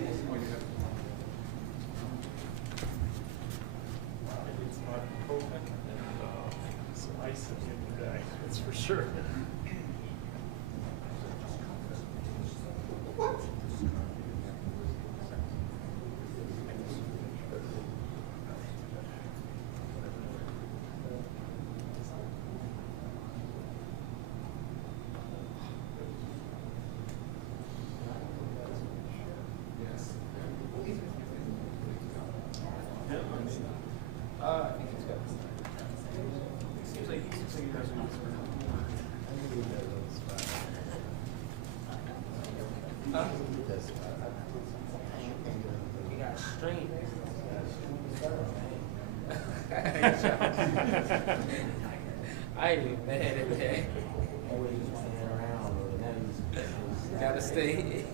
It's not open and some ice in here today, that's for sure. You got strength. I ain't even mad at that. Always just playing around, but now you gotta stay.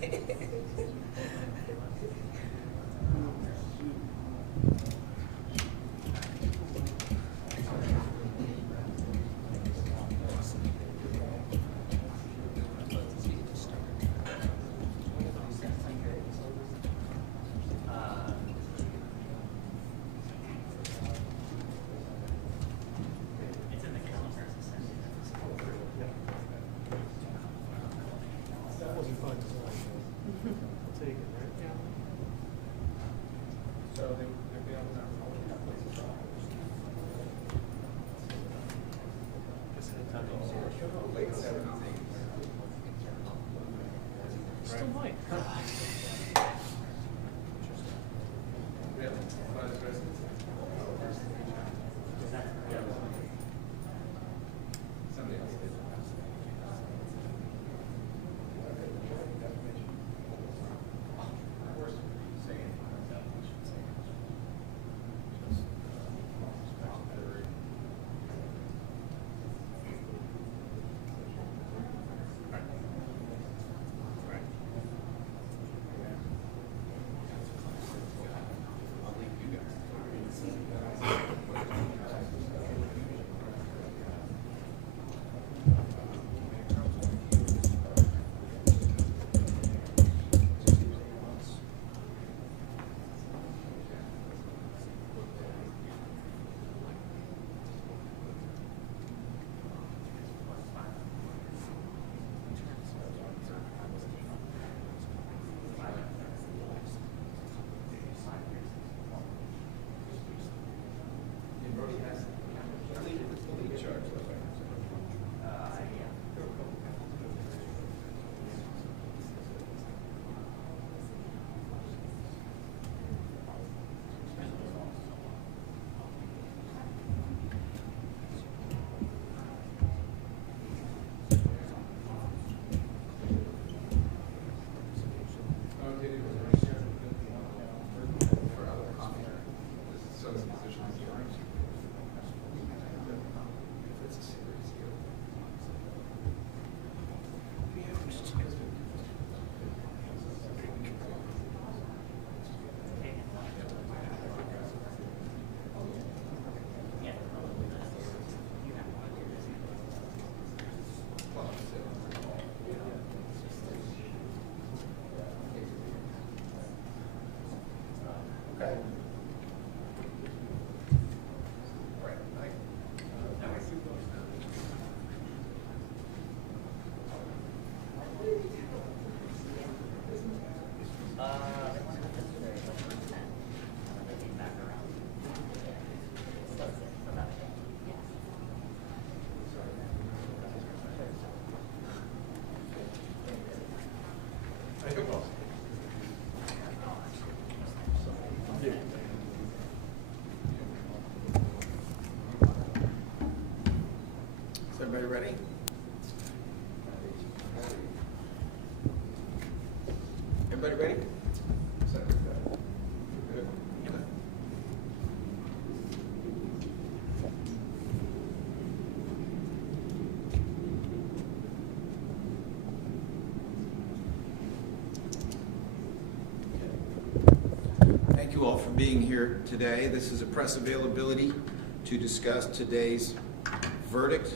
That wasn't fun. I'll take it, right? Yeah. So they'll be able to Guess I had time to late 70s, Still might. Really? But it's residents. Somebody else did. Is everybody ready? Everybody ready? Good. Thank you all for being here today. This is a press availability to discuss today's verdict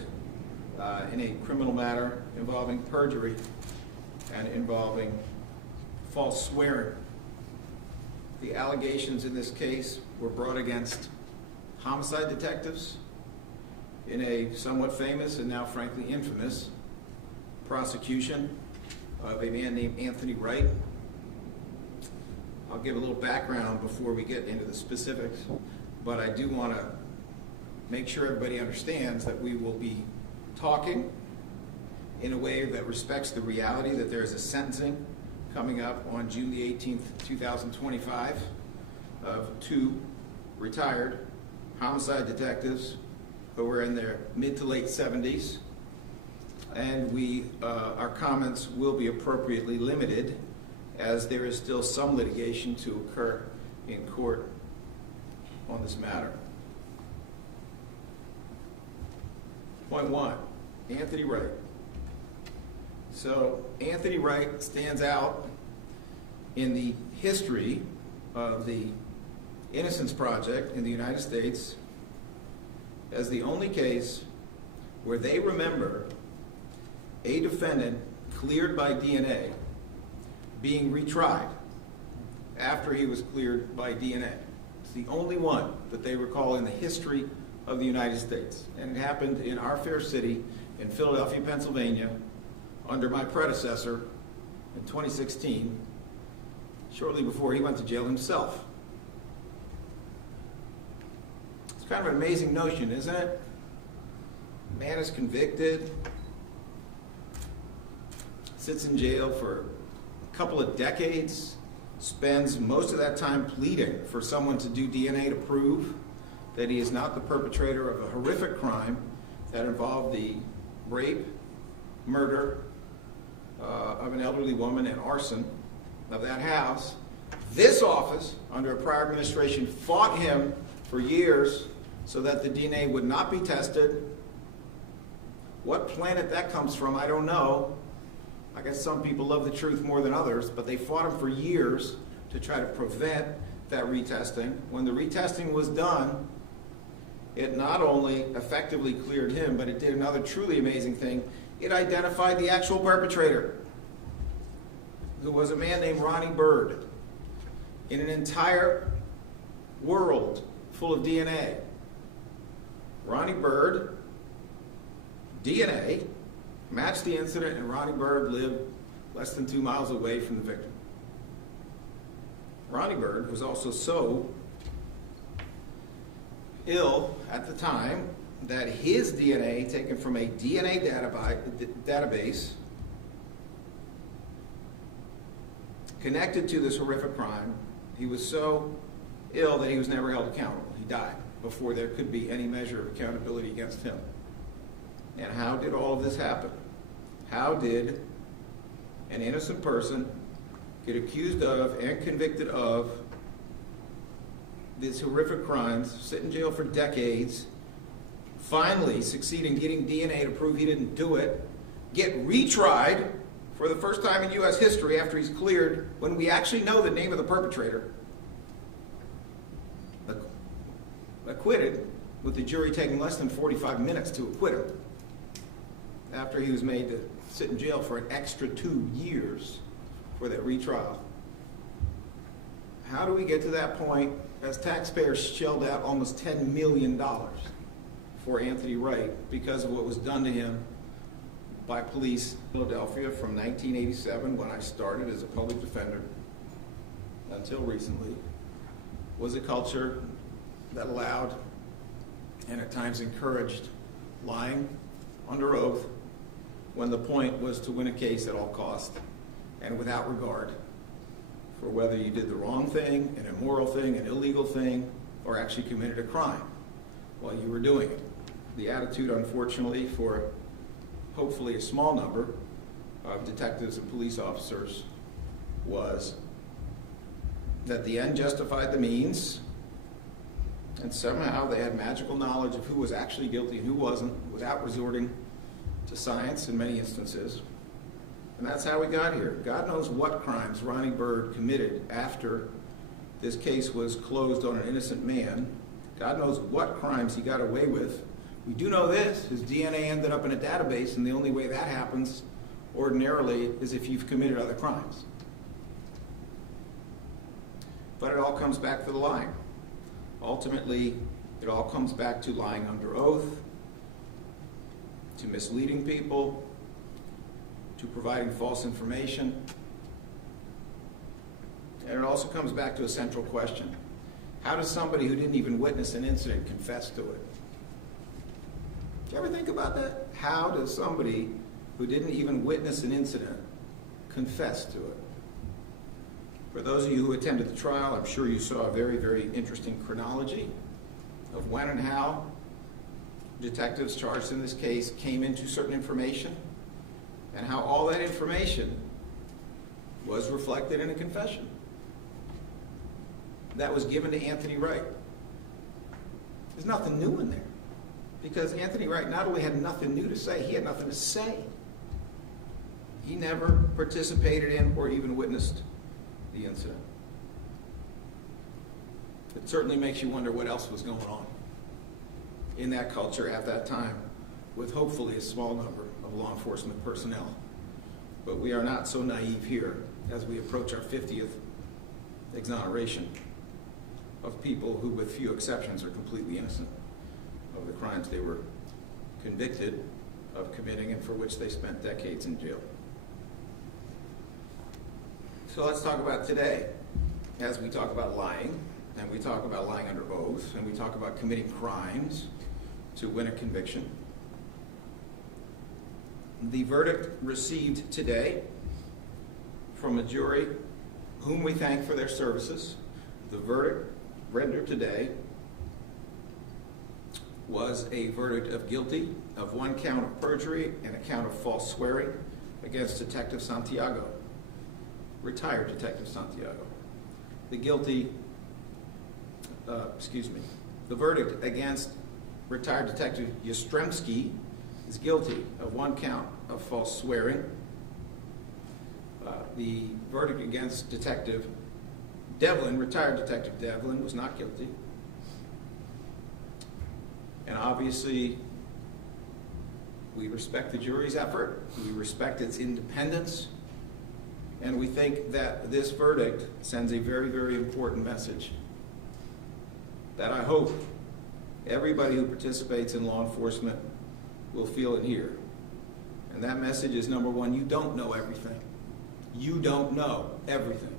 in a criminal matter involving perjury and involving false swearing. The allegations in this case were brought against homicide detectives in a somewhat famous and now frankly infamous prosecution of a man named Anthony Wright. I'll give a little background before we get into the specifics, but I do want to make sure everybody understands that we will be talking in a way that respects the reality that there is a sentencing coming up on June the 18th, 2025 of two retired homicide detectives who were in their mid to late 70s. And our comments will be appropriately limited as there is still some litigation to occur in court on this matter. Point one, Anthony Wright. So Anthony Wright stands out in the history of the Innocence Project in the United States as the only case where they remember a defendant cleared by DNA being retried after he was cleared by DNA. It's the only one that they recall in the history of the United States. And it happened in our fair city in Philadelphia, Pennsylvania, under my predecessor in 2016, shortly before he went to jail himself. It's kind of an amazing notion, isn't it? A man is convicted, sits in jail for a couple of decades, spends most of that time pleading for someone to do DNA to prove that he is not the perpetrator of a horrific crime that involved the rape, murder of an elderly woman and arson of that house. This office, under a prior administration, fought him for years so that the DNA would not be tested. What planet that comes from, I don't know. I guess some people love the truth more than others, but they fought him for years to try to prevent that retesting. When the retesting was done, it not only effectively cleared him, but it did another truly amazing thing. It identified the actual perpetrator, who was a man named Ronnie Bird. In an entire world full of DNA, Ronnie Bird, DNA, matched the incident, and Ronnie Bird lived less than 2 miles away from the victim. Ronnie Bird was also so ill at the time that his DNA, taken from a DNA database connected to this horrific crime, he was so ill that he was never held accountable. He died before there could be any measure of accountability against him. And how did all of this happen? How did an innocent person get accused of and convicted of these horrific crimes, sit in jail for decades, finally succeed in getting DNA to prove he didn't do it, get retried for the first time in U.S. history after he's cleared, when we actually know the name of the perpetrator, acquitted, with the jury taking less than 45 minutes to acquit him, after he was made to sit in jail for an extra 2 years for that retrial. How do we get to that point as taxpayers shelled out almost $10 million for Anthony Wright because of what was done to him by police in Philadelphia from 1987, when I started as a public defender, until recently, was a culture that allowed and at times encouraged lying under oath when the point was to win a case at all costs and without regard for whether you did the wrong thing, an immoral thing, an illegal thing, or actually committed a crime while you were doing it. The attitude, unfortunately, for hopefully a small number of detectives and police officers was that the end justified the means, and somehow they had magical knowledge of who was actually guilty and who wasn't, without resorting to science in many instances. And that's how we got here. God knows what crimes Ronnie Bird committed after this case was closed on an innocent man. God knows what crimes he got away with. We do know this: his DNA ended up in a database, and the only way that happens ordinarily is if you've committed other crimes. But it all comes back to the lying. Ultimately, it all comes back to lying under oath, to misleading people, to providing false information. And it also comes back to a central question. How does somebody who didn't even witness an incident confess to it? Did you ever think about that? How does somebody who didn't even witness an incident confess to it? For those of you who attended the trial, I'm sure you saw a very, very interesting chronology of when and how detectives charged in this case came into certain information, and how all that information was reflected in a confession that was given to Anthony Wright. There's nothing new in there, because Anthony Wright not only had nothing new to say, he had nothing to say. He never participated in or even witnessed the incident. It certainly makes you wonder what else was going on in that culture at that time, with hopefully a small number of law enforcement personnel. But we are not so naive here as we approach our 50th exoneration of people who, with few exceptions, are completely innocent of the crimes they were convicted of committing and for which they spent decades in jail. So let's talk about today, as we talk about lying, and we talk about lying under oath, and we talk about committing crimes to win a conviction. The verdict received today from a jury whom we thank for their services. The verdict rendered today was a verdict of guilty of one count of perjury and a count of false swearing against Detective Santiago, retired Detective Santiago. The verdict against retired Detective Yastrzemski is guilty of one count of false swearing. The verdict against Detective Devlin, retired Detective Devlin, was not guilty. And obviously, we respect the jury's effort, we respect its independence, and we think that this verdict sends a very, very important message that I hope everybody who participates in law enforcement will feel and hear. And that message is, number one, you don't know everything. You don't know everything.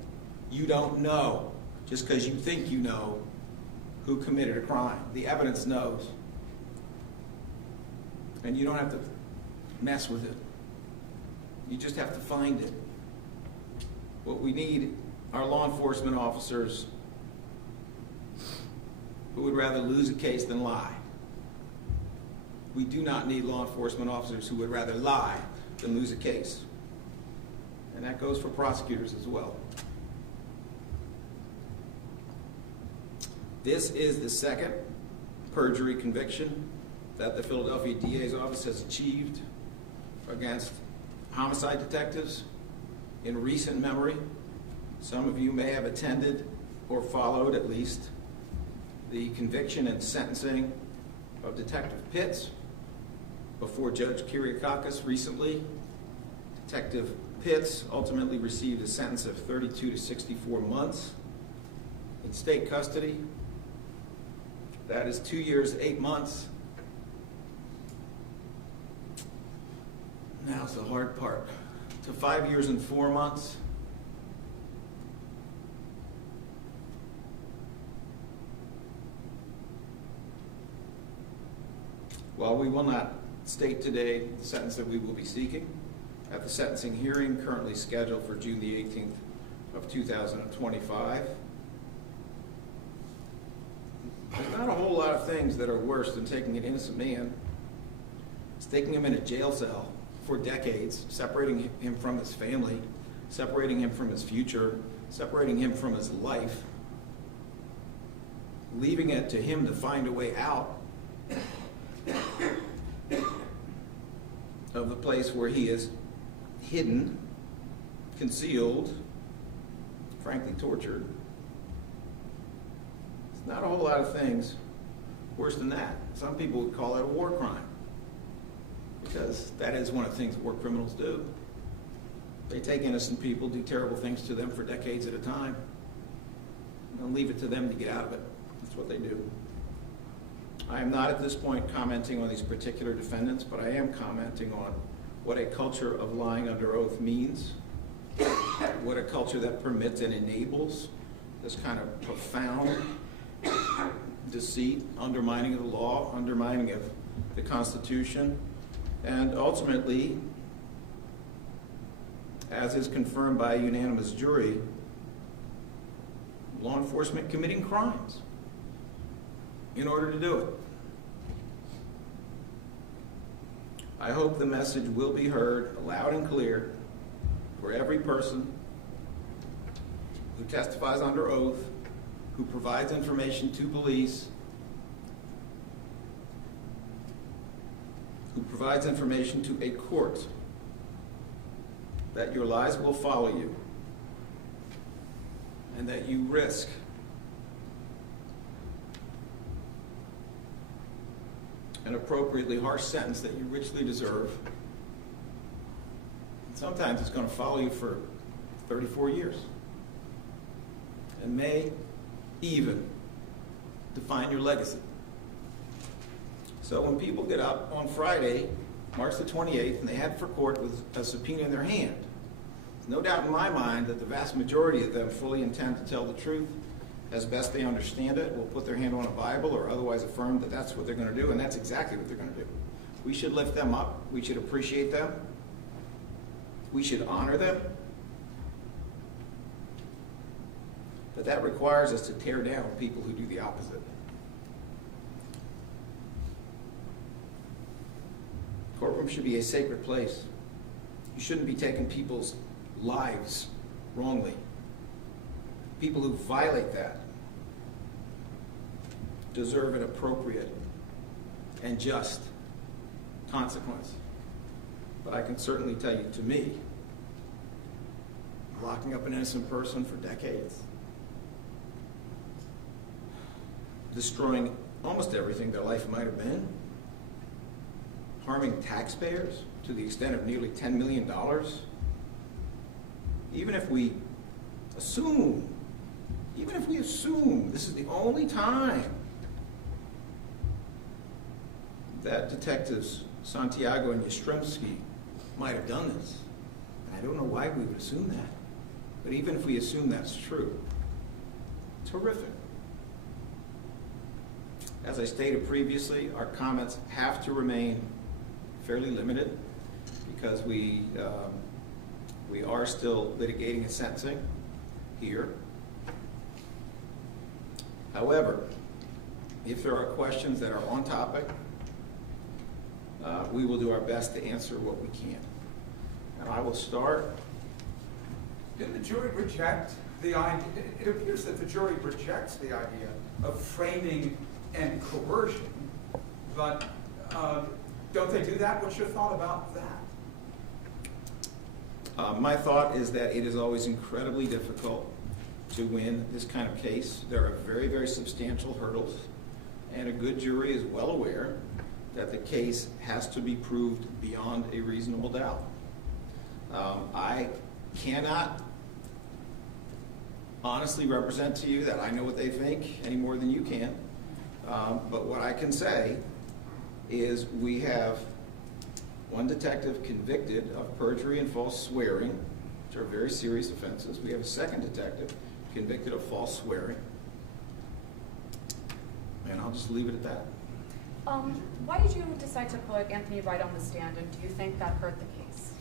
You don't know just because you think you know who committed a crime. The evidence knows. And you don't have to mess with it. You just have to find it. What we need are law enforcement officers who would rather lose a case than lie. We do not need law enforcement officers who would rather lie than lose a case. And that goes for prosecutors as well. This is the second perjury conviction that the Philadelphia DA's office has achieved against homicide detectives in recent memory. Some of you may have attended or followed at least the conviction and sentencing of Detective Pitts before Judge Kyriakakis recently. Detective Pitts ultimately received a sentence of 32 to 64 months in state custody. That is 2 years, 8 months. Now's the hard part. To 5 years and 4 months. While we will not state today the sentence that we will be seeking, at the sentencing hearing currently scheduled for June the 18th of 2025, there's not a whole lot of things that are worse than taking an innocent man, sticking him in a jail cell for decades, separating him from his family, separating him from his future, separating him from his life, leaving it to him to find a way out of the place where he is hidden, concealed, frankly tortured. It's not a whole lot of things worse than that. Some people would call it a war crime, because that is one of the things war criminals do. They take innocent people, do terrible things to them for decades at a time. and leave it to them to get out of it. That's what they do. I am not at this point commenting on these particular defendants, but I am commenting on what a culture of lying under oath means, what a culture that permits and enables this kind of profound deceit, undermining of the law, undermining of the Constitution, and ultimately, as is confirmed by a unanimous jury, law enforcement committing crimes in order to do it. I hope the message will be heard loud and clear for every person who testifies under oath, who provides information to police, who provides information to a court, that your lies will follow you and that you risk an appropriately harsh sentence that you richly deserve. And sometimes it's going to follow you for 34 years and may even define your legacy. So when people get up on Friday, March the 28th, and they head for court with a subpoena in their hand, there's no doubt in my mind that the vast majority of them fully intend to tell the truth as best they understand it, will put their hand on a Bible or otherwise affirm that that's what they're going to do, and that's exactly what they're going to do. We should lift them up. We should appreciate them. We should honor them. But that requires us to tear down people who do the opposite. Courtroom should be a sacred place. You shouldn't be taking people's lives wrongly. People who violate that deserve an appropriate and just consequence. But I can certainly tell you, to me, locking up an innocent person for decades, destroying almost everything their life might have been, harming taxpayers to the extent of nearly $10 million, even if we assume this is the only time that Detectives Santiago and Yastrzemski might have done this, and I don't know why we would assume that, but even if we assume that's true, it's horrific. As I stated previously, our comments have to remain fairly limited because we are still litigating and sentencing here. However, if there are questions that are on topic, we will do our best to answer what we can. And I will start. Did the jury reject the idea? It appears that the jury rejects the idea of framing and coercion, but don't they do that? What's your thought about that? My thought is that it is always incredibly difficult to win this kind of case. There are very, very substantial hurdles, and a good jury is well aware that the case has to be proved beyond a reasonable doubt. I cannot honestly represent to you that I know what they think any more than you can, but what I can say is we have one detective convicted of perjury and false swearing, which are very serious offenses. We have a second detective convicted of false swearing. And I'll just leave it at that. Why did you decide to put Anthony Wright on the stand, and do you think that hurt the case?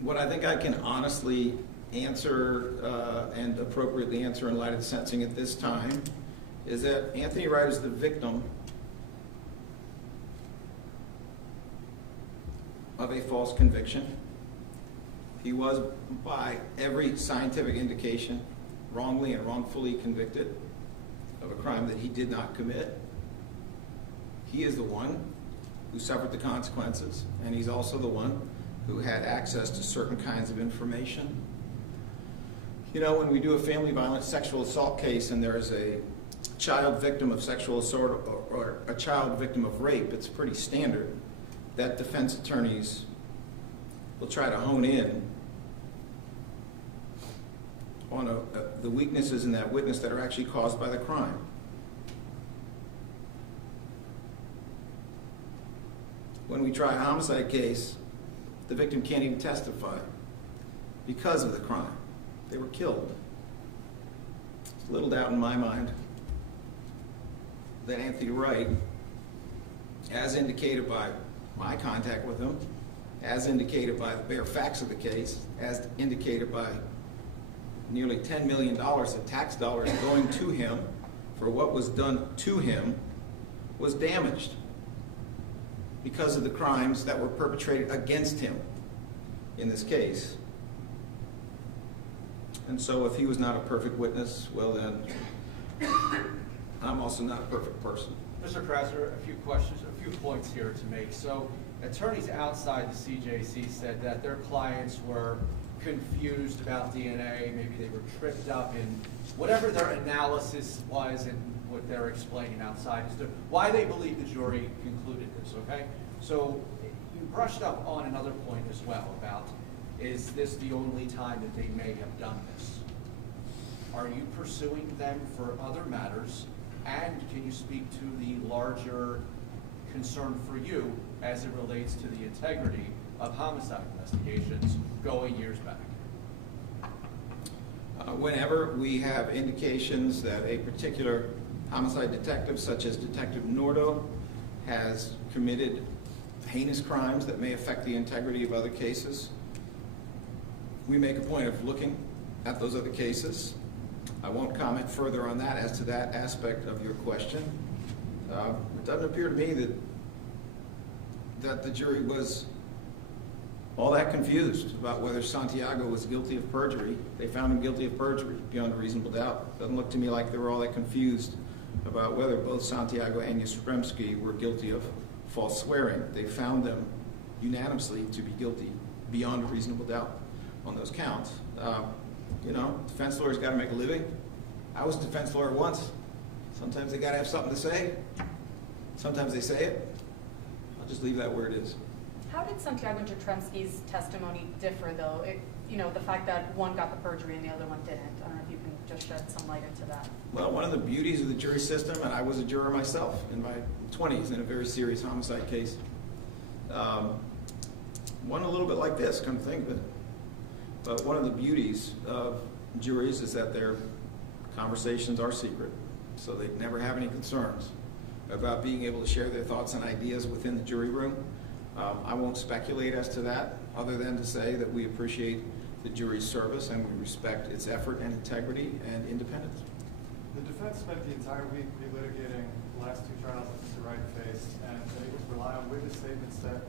What I think I can honestly answer and appropriately answer in light of the sentencing at this time is that Anthony Wright is the victim of a false conviction. He was, by every scientific indication, wrongly and wrongfully convicted of a crime that he did not commit. He is the one who suffered the consequences, and he's also the one who had access to certain kinds of information. You know, when we do a family violence sexual assault case and there is a child victim of sexual assault or a child victim of rape, it's pretty standard that defense attorneys will try to hone in on the weaknesses in that witness that are actually caused by the crime. When we try a homicide case, the victim can't even testify because of the crime. They were killed. There's little doubt in my mind that Anthony Wright, as indicated by my contact with him, as indicated by the bare facts of the case, as indicated by nearly $10 million of tax dollars going to him for what was done to him, was damaged because of the crimes that were perpetrated against him in this case. And so if he was not a perfect witness, well then, I'm also not a perfect person. Mr. Krasner, a few questions, a few points here to make. So attorneys outside the CJC said that their clients were confused about DNA, maybe they were tripped up in whatever their analysis was and what they're explaining outside as to why they believe the jury concluded this, okay? So you brushed up on another point as well about, is this the only time that they may have done this? Are you pursuing them for other matters? And can you speak to the larger concern for you as it relates to the integrity of homicide investigations going years back? Whenever we have indications that a particular homicide detective, such as Detective Nordo, has committed heinous crimes that may affect the integrity of other cases, we make a point of looking at those other cases. I won't comment further on that as to that aspect of your question. It doesn't appear to me that the jury was all that confused about whether Santiago was guilty of perjury. They found him guilty of perjury beyond a reasonable doubt. Doesn't look to me like they were all that confused about whether both Santiago and Yastrzemski were guilty of false swearing. They found them unanimously to be guilty beyond a reasonable doubt on those counts. You know, defense lawyers got to make a living. I was a defense lawyer once. Sometimes they got to have something to say. Sometimes they say it. I'll just leave that where it is. How did Santiago and Yastrzemski's testimony differ, though? You know, the fact that one got the perjury and the other one didn't. I don't know if you can just shed some light into that. Well, one of the beauties of the jury system, and I was a juror myself in my 20s in a very serious homicide case, one a little bit like this, come to think of it. But one of the beauties of juries is that their conversations are secret, so they never have any concerns about being able to share their thoughts and ideas within the jury room. I won't speculate as to that, other than to say that we appreciate the jury's service and we respect its effort and integrity and independence. The defense spent the entire week relitigating the last two trials that Mr. Wright faced, and they would rely on witness statements that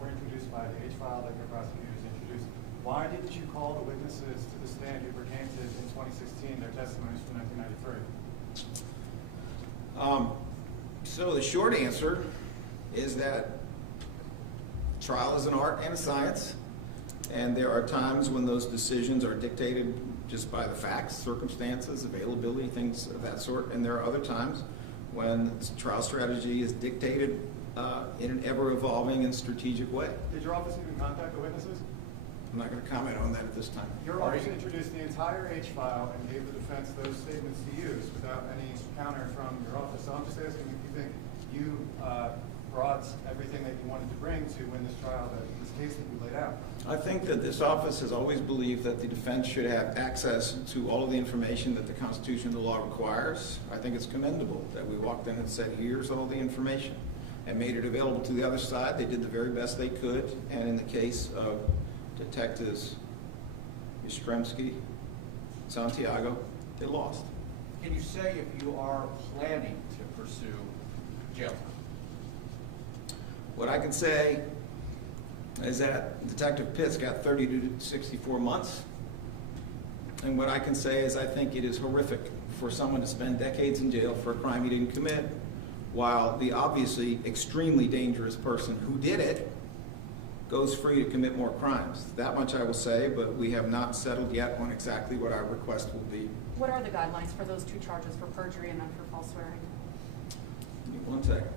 were introduced by the H file that your prosecutors introduced. Why didn't you call the witnesses to the stand who recanted in 2016 their testimonies from 1993? So the short answer is that trial is an art and a science, and there are times when those decisions are dictated just by the facts, circumstances, availability, things of that sort, and there are other times when trial strategy is dictated in an ever-evolving and strategic way. Did your office even contact the witnesses? I'm not going to comment on that at this time. Your office introduced the entire H file and gave the defense those statements to use without any counter from your office. So I'm just asking if you think you brought everything that you wanted to bring to win this trial, this case that you laid out. I think that this office has always believed that the defense should have access to all of the information that the Constitution and the law requires. I think it's commendable that we walked in and said, here's all the information, and made it available to the other side. They did the very best they could, and in the case of Detectives Yastrzemski, Santiago, they lost. Can you say if you are planning to pursue jail time? What I can say is that Detective Pitts got 30 to 64 months. And what I can say is I think it is horrific for someone to spend decades in jail for a crime he didn't commit, while the obviously extremely dangerous person who did it goes free to commit more crimes. That much I will say, but we have not settled yet on exactly what our request will be. What are the guidelines for those two charges, for perjury and then for false swearing? Give me 1 second.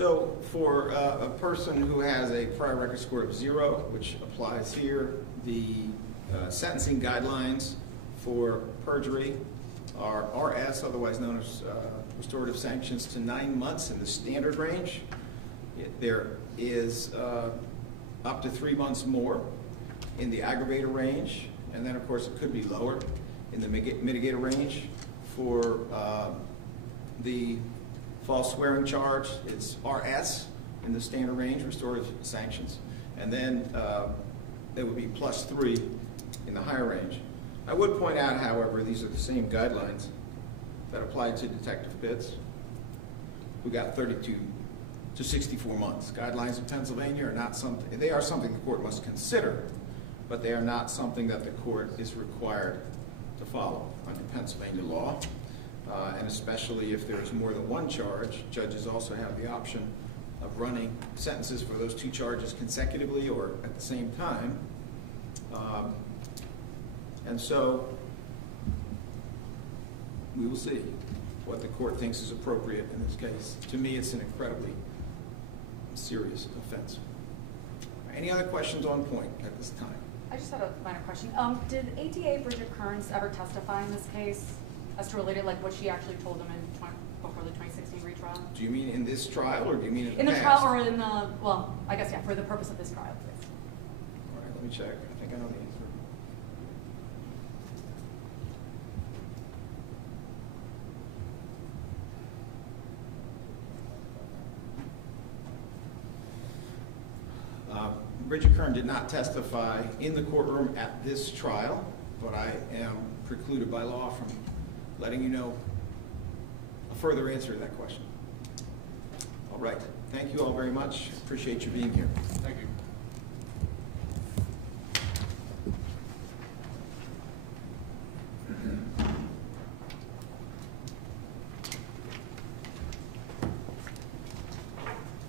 So for a person who has a prior record score of 0, which applies here, the sentencing guidelines for perjury are RS, otherwise known as restorative sanctions, to 9 months in the standard range. There is up to 3 months more in the aggravator range, and then of course it could be lower in the mitigator range. For the false swearing charge, it's RS in the standard range, restorative sanctions, and then it would be +3 in the higher range. I would point out, however, these are the same guidelines that apply to Detective Pitts, who got 32 to 64 months. Guidelines in Pennsylvania are not something, they are something the court must consider, but they are not something that the court is required to follow under Pennsylvania law. And especially if there is more than one charge, judges also have the option of running sentences for those 2 charges consecutively or at the same time. And so we will see what the court thinks is appropriate in this case. To me, it's an incredibly serious offense. Any other questions on point at this time? I just had a minor question. Did ATA Bridget Kearns ever testify in this case as to related, like what she actually told them before the 2016 retrial? Do you mean in this trial, or do you mean in the past? Trial, or in the, well, I guess, yeah, for the purpose of this trial, please. All right, let me check. I think I know the answer. Bridget Kern did not testify in the courtroom at this trial, but I am precluded by law from letting you know a further answer to that question. All right. Thank you all very much. Appreciate you being here. Thank you.